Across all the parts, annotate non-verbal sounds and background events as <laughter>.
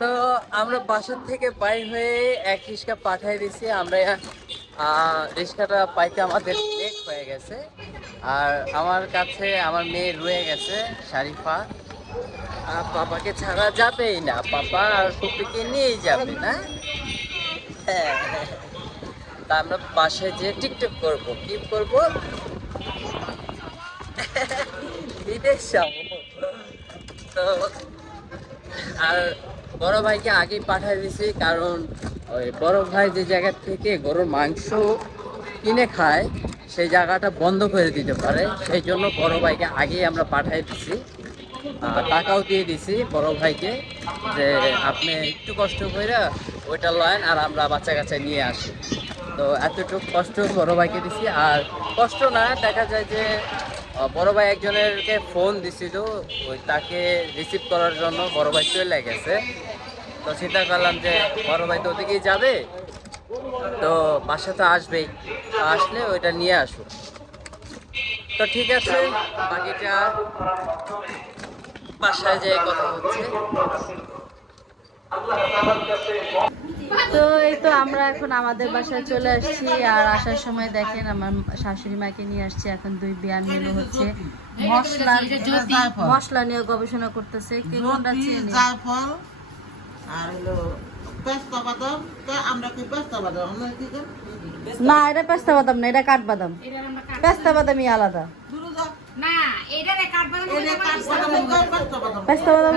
তো আমরা বাসার থেকে বাইর হয়ে এক রিক্সা পাঠিয়ে দিছি আমরা রিক্সাটা পাইতে আমাদের লেট হয়ে গেছে। আর আমার কাছে আমার মেয়ে রয়ে গেছে, শারিফা। আর পাপাকে ছাড়া যাবেই না। পাপা আর ফুপিকে নিয়েই যাবে, না? হ্যাঁ। তা আমরা বাসায় যেয়ে টিকটক করব, কি করব? বিদেশ যাব। তো, আর বড় ভাইকে আগেই পাঠিয়ে দিয়েছি কারণ ওই বড় ভাই যে জায়গা থেকে গরুর মাংস কিনে খায়, সেই জায়গাটা বন্ধ করে দিতে পারে। সেই জন্য বড় ভাইকে আগেই আমরা পাঠিয়ে দিছি। টাকাও দিয়ে দিছি বড় ভাইকে যে আপনি একটু কষ্ট করে ওইটা লয়েন আর আমরা বাচ্চা কাচ্চা নিয়ে আসি। তো এতটুকু কষ্ট বড় ভাইকে দিছি। আর কষ্ট না, দেখা যায় যে বড় ভাই একজনেরকে ফোন দিছিল, ওই তাকে রিসিভ করার জন্য বড় ভাই চলে গেছে। তো চিন্তা করলাম যে বড় ভাই তো ওদিকেই যাবে। তো বাসা তো আসবেই। আসলে ওইটা নিয়ে আসুক তো ঠিক আছে বাকিটা বাসায় যেয়ে কথা হচ্ছে। তো এই তো আমরা এখন আমাদের বাসায় চলে আসছি আর আসার সময় দেখেন আমার শাশুড়ি মাকে নিয়ে আসছি এখন দুই বিয়ান মেনু হচ্ছে মশলা মশলা নিয়ে গবেষণা করতেছে কে কোনটা চেনে? জায়ফল আর হলো পেস্তা বাদাম তা আমরা কি পেস্তা বাদাম? আমরা কি না এটা পেস্তা বাদাম না এটা কাঠবাদাম। পেস্তা বাদামই আলাদা। না এটা এই যে পেস্তা বাদাম। পেস্তা বাদাম।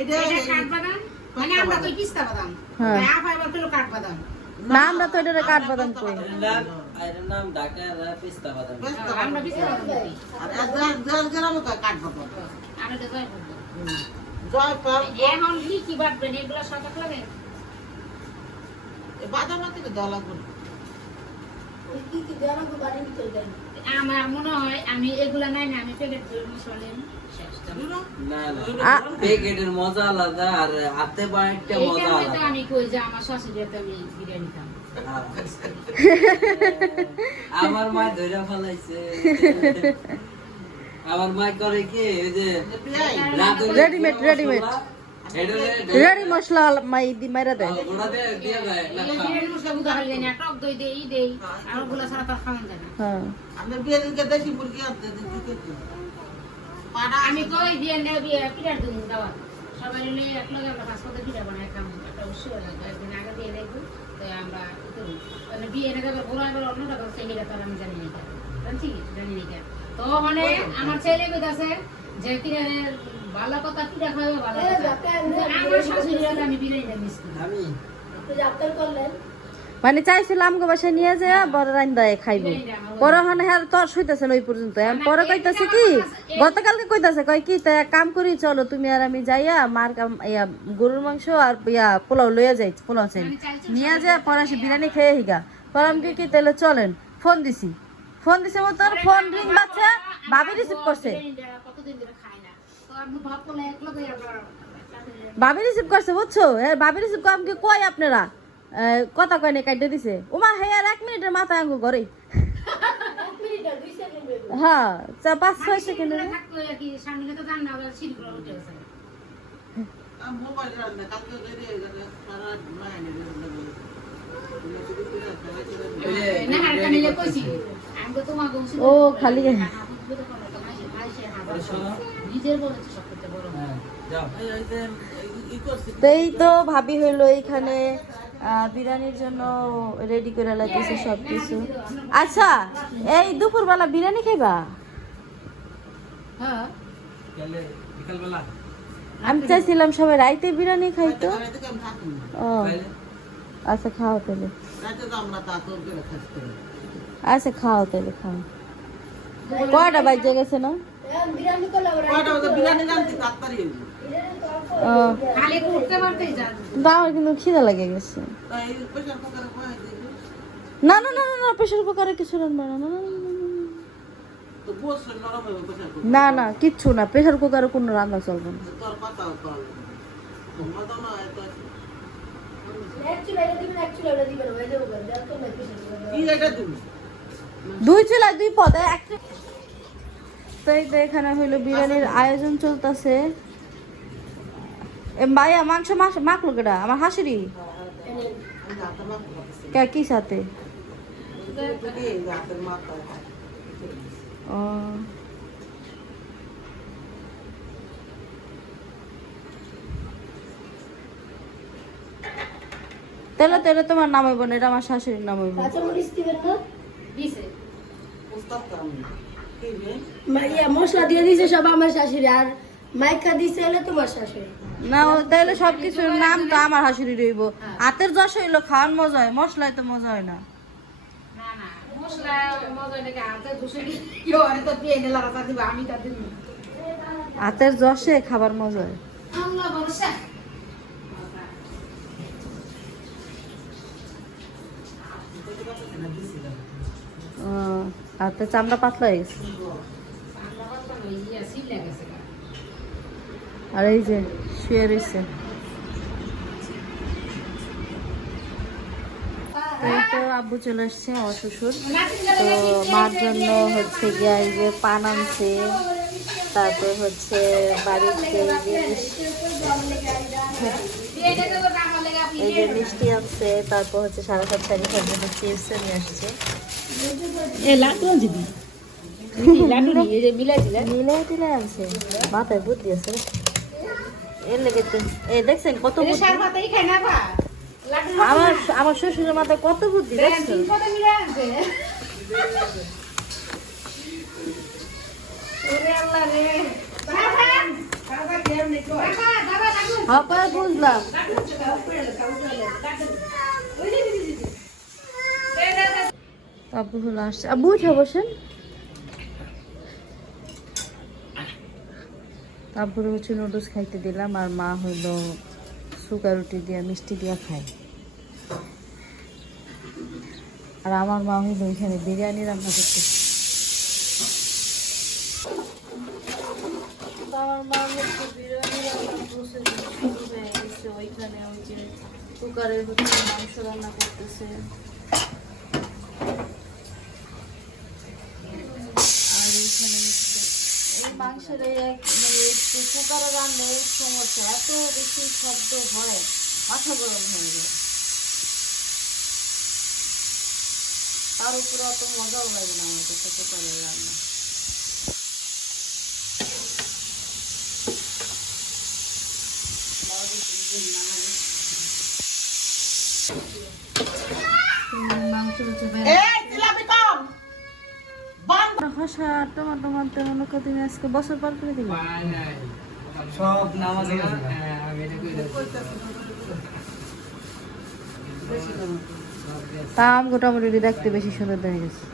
এটা কাঠবাদাম মানে আমরা কই পিস্তা বাদাম। হ্যাঁ। না আমরা তো এটা কই নাম পিস্তা বাদাম। আমরা বাদাম। পিস্তা বাদাম আর গ্রামে কয় কাঠবাদাম? আমরা তো জয় করব জয়ফল এখন কি কি বাটবেন এগুলো শতক লাগে বাদাম থেকে দেওয়া লাগবে না। আমার মনে হয় আমি এগুলা নাই না আমি প্যাকেট প্যাকেটের মজা আলাদা আর হাতে বানাইটা মজা আলাদা। আমি কই যে আমার শাশুড়ি তো আমি বিরিয়ানি খাম আমার মা ধরে ফেলাইছে। <laughs> আমার মা করে কি? ওই যে readymade. এটা রেডি মশলা? মাই দি মাইরা দেয়। ওটা দিয়ে দিয়ে দেয় না বিরিয়ানি মশলা বুঝা হলে না টক দই দেই ই দেই আর ওগুলা ছাড়া তো খাওয়া যায় না। হ্যাঁ। আমরা বিয়ে দিকে দেশি মুরগি আনতে দিতে পাড়া আমি কই দিয়ে নে বিয়ে পিঠার দিন দাওয়া। সবাই মিলে এক লগে আমরা পাঁচ পদে পিঠা বানাই খাম একটা উৎসব লাগবে একদিন আগে দিয়ে দেখব তো আমরা করি। মানে বিয়ে এনে যাবে ঘোরা এবার অন্যটা করছে সেটা তো আমি জানি না জানি না তো মানে আমার ছেলে কইতাছে যে ভালো কথা খাবে ভালো কথা? আমার শাশুড়ি আমি মিস আমি? মানে চাইছিলাম গো বাসায় নিয়ে যায় বড় রান্দায় খাইব। পরে হন হ্যাঁ তোর শুইতেছে ওই পর্যন্ত। পরে কইতাছে কি? গতকালকে কইতাছে কয় কি তা এক কাম করি চলো তুমি আর আমি যাইয়া মার কাম ইয়া গরুর মাংস আর ইয়া পোলাও লইয়া যাই পোলাও চাই। নিয়ে যায় পরে আসি বিরিয়ানি খেয়ে হিগা পরে আমি কি কি তাহলে চলেন ফোন দিছি। ফোন দিছে তোর ফোন রিং বাচ্চা ভাবি রিসিভ করছে। না ভাব রিসিভ করছে, বুঝছ? হ্যাঁ ভাবি রিসিভ কর কি কই আপনারা? কথা কয় নাই কাটে দিছে। ওমা হে, আর এক মিনিটের মাথা আঙ্গু ঘরে। হ্যাঁ চা, পাঁচ, ছয় সেকেন্ড না মোবাইল রান্না, কালকে ও, খালি- নিজের বলেছে সব করতে বড় হ্যাঁ, যাও ই করছি তো এই তো ভাবি হইল এইখানে বিরিয়ানির জন্য রেডি করে লাগতেছে সব কিছু আচ্ছা এই দুপুরবেলা বিরিয়ানি খাইবা? হ্যাঁ। আমি চাইছিলাম সবাই রাইতে বিরিয়ানি খাইতো। ও। আচ্ছা খাও তাহলে আচ্ছা খাও তাহলে খাও কয়টা বাজে গেছে না কিন্তু আমার কিন্তু খিদে লেগে গেছে না না না না প্রেশার কুকারে কিছু রান্না না না না কিচ্ছু না প্রেশার কুকারে কোনো রান্না চলবে না দুই চুলায় দুই পদে, এক তো এখানে হইল বিরিয়ানির আয়োজন চলতেছে। ভাইয়া, মাংস মাস মাখলো কেডা? আমার হাসিরি। কে সাথে? ও। তাহলে তাহলে তোমার নাম হইব না এটা আমার শাশুড়ির নাম হইব। দিছে। উস্তাদ তো আমি কি রে? মশলা দিয়ে দিছে সব আমার শাশুড়ি আর মাইকা দিছে হলে তোমার শাশুড়ি। না তাহলে সবকিছুর নাম তো আমার হাসুরি রইব হাতের যশ হইল খাওয়ার মজা হয় মশলায় তো মজা হয় না। না না মশলা মজা লেগে হাতে ঘুষে কেউ আরে তো পেয়ে নিলাম রাখা দিব আমি তা দিব হাতের যশে খাবার মজা হয়। আল্লাহ ভরসা ও, চামড়া পাতলা হয়ে আর এই যে শুয়ে রয়েছে। তো আব্বু চলে আসছে আমার শ্বশুর। তো মার জন্য হচ্ছে গিয়া যে পান আনছে তারপর হচ্ছে বাড়িতে এই যে মিষ্টি- আনছে তারপর হচ্ছে সারা সাত শাড়ি খাওয়ার জন্য চিপস নিয়ে আসছে। এ লাড্ডু লাড্ডু নিয়ে যে মিলাই দিলে। মিলে দিলে আনছে। মাথায় বুদ্ধি আছে। এর লেগে এ দেখছেন কত বুদ্ধি? খাই না আমার আমার শ্বশুরের মাথায় কত বুদ্ধি দেখছ? তিন পদে মিলে আছে ওরে আল্লাহ রে বাবা বাবা কেমনে কো বাবা বাবা লাড্ডু হ্যাঁ পরে আব্বু হলো আসছে। আব্বু, উঠে বসেন। আব্বুর হচ্ছে নুডলস খাইতে দিলাম, আর মা হইল সুগা রুটি দিয়া, মিষ্টি দিয়া খায়। আর আমার মা হইল ওইখানে বিরিয়ানি রান্না করতে। আমার মা হচ্ছে বিরিয়ানি রান্না ওইখানে ওই যে কুকারে হচ্ছে মাংস রান্না করতেছে আর এইখানে হচ্ছে এই মাংসের মানে কুকারে রান্না এই সমস্যা এত বেশি শব্দ হয় মাথা গরম হয়ে যায়। তার উপরে অত মজাও লাগে না আমার কাছে কুকারের রান্না। মাংস হচ্ছে হাসা টমাটো মারতে মনে করো তুমি আজকে বছর পার করে দিলে। সব নামাজে গেছে তা আমগো টমেটো দেখতে বেশি সুন্দর দেখা গেছে।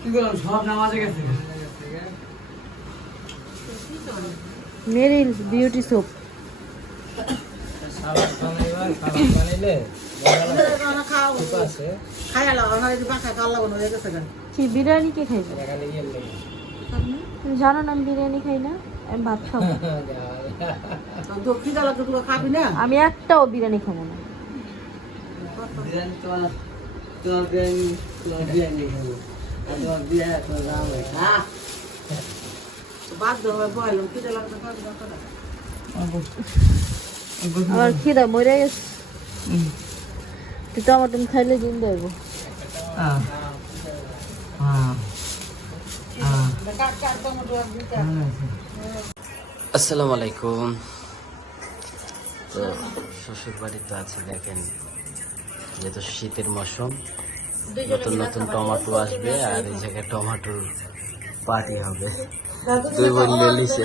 কি করলাম? সব নামাজে গেছে? Meril beauty soap. সালাদ বানাইবা সালাদ বানাইলে হয়ে কি বিরিয়ানি কে খাইবে? তুমি জানো না আমি বিরিয়ানি খাই না আমি ভাত খাব। আমি একটাও বিরিয়ানি খাব না। আমার খিদা মরে গেছে। তুই টমাটো খাইলে দিন দেব। আসসালামু আলাইকুম। তো শ্বশুর বাড়িতে আছে দেখেন যেহেতু শীতের মৌসুম নতুন নতুন টমাটো আসবে আর এই জায়গায় টমেটোর পার্টি হবে। দুই বোন মিলিছে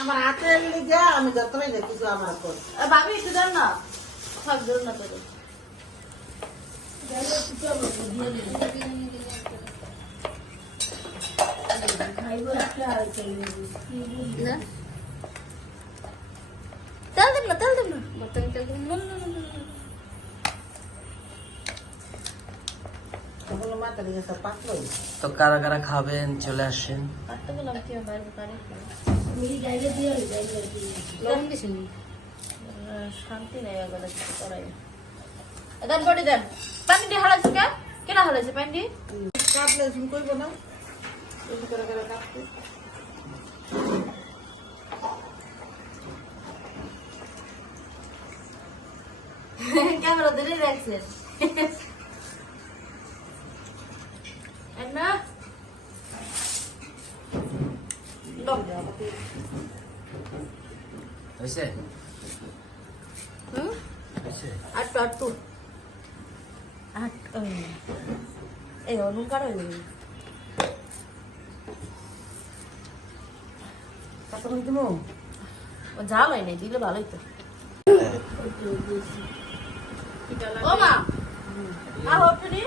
আমার হাতে লিগে আমি যতই কিছু আমার কর ভাবি একটু দেন না। থাক দেন না তোর তেল না তেল তেল সব তো কারা কারা খাবেন চলে আসেন। শান্তি নেই দেন পানি দিয়ে হারাইছে কে? কেনা হারাইছে পানি দিয়ে কাটলে না। করে করে <laughs> ক্যামেরা ধরে রাখছে। আট এই অনু কারও কতক্ষণ দিব ও ঝাল হয় নাই দিলে ভালোই তো ও মা আর হচ্ছে নি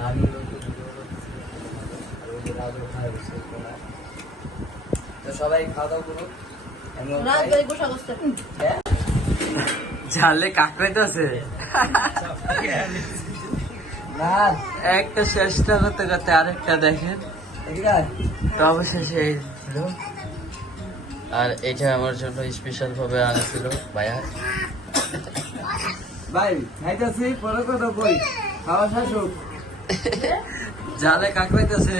আমি আর ওই যে রাজু খাই বসছে ওরা। তো সবাই খাওয়া দাওয়া করুন জানলে কাকড়াইতেছে না। একটা চেষ্টা করতে করতে আরেকটা দেখেন। তো অবশেষে এই আর এটা আমার জন্য স্পেশাল ভাবে আনেছিল ভাইয়া। ভাই খাইতেছি পরে কথা বই খাওয়া শাসুক <laughs> জালে কাকড়াইতেছে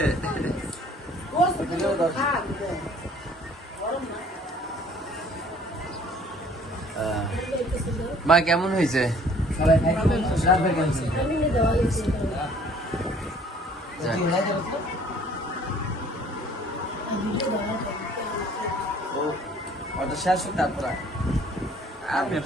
মা কেমন হয়েছে? শাসুক তারপর আমি।